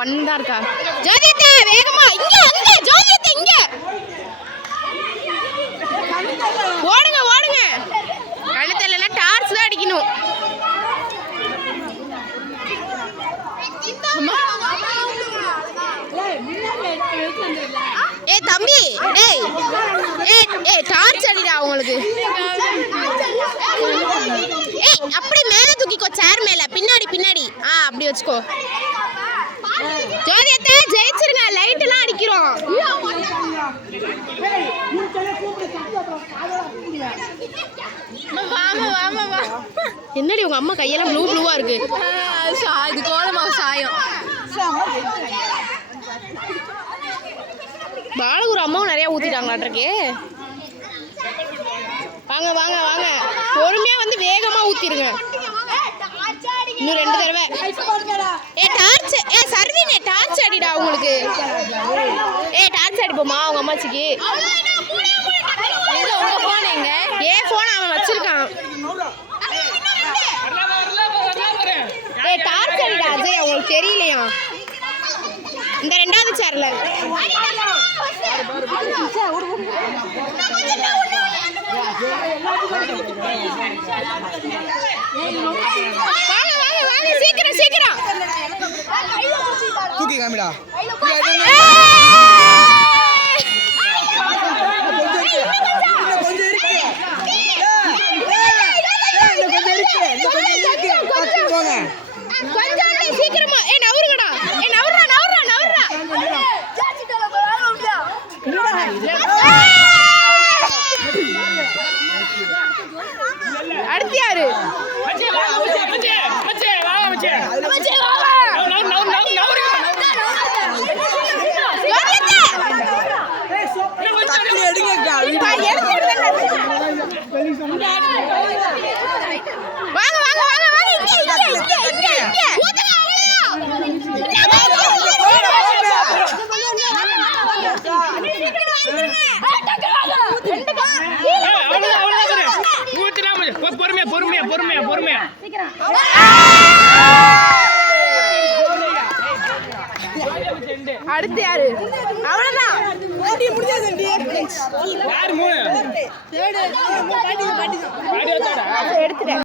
One தான் இருக்கா. ஜோதியத்தை வேகமா இங்க அங்க ஜோதியத்தை இங்க ஓடுங்க ஓடுங்க. கழுத்துல எல்லாம் டார்ச் தான் அடிக்கணும். ஏ தம்பி டேய் ஏய் டார்ச் அடிடா உங்களுக்கு. ஏய் அப்படி மேல தூக்கிக்கோ சேர் மேல பின்னாடி பின்னாடி அப்படி வச்சுக்கோ. ஜோதியத்தை ஜெயிச்சிருங்க. லைட் எல்லாம் அடிக்கிறோம். என்னடி உங்க அம்மா கையெல்லாம் ப்ளூ ப்ளூவா இருக்கு. இது கோலமாவு சாயம். பாலகுரு அம்மாவும் நிறைய ஊத்திட்டாங்களாட்டிருக்கு. வாங்க வாங்க வாங்க பொறுமையா வந்து வேகமா ஊத்திருங்க. இன்னும் 2 தடவை. டார்ச் சர்வினே டார்ச் அடிடா உங்களுக்கு. டார்ச் அடிப்போமா உங்க அம்மாச்சிக்கு. உங்க போன் எங்க? போன் அவன் வச்சிருக்கான். டார்ச் அடிடா அஜய் அவங்களுக்கு தெரியலையா. இந்த 2வது சேர்ல வாங்க வாங்க வாங்க சீக்கிரம் சீக்கிரம் தூக்கி காமிடா. கொஞ்சம் சீக்கிரமா நவுருங்கடா. நவுறா நவுறா நவுறா. அடுத்து யாரு? வாங்க வாங்க வாங்க பொறுமையா பொறுமையா பொறுமையா பொறுமையா. அடுத்து யாரு? அவ்வளவுதான். யாரு 3 எடுத்துட்டேன்.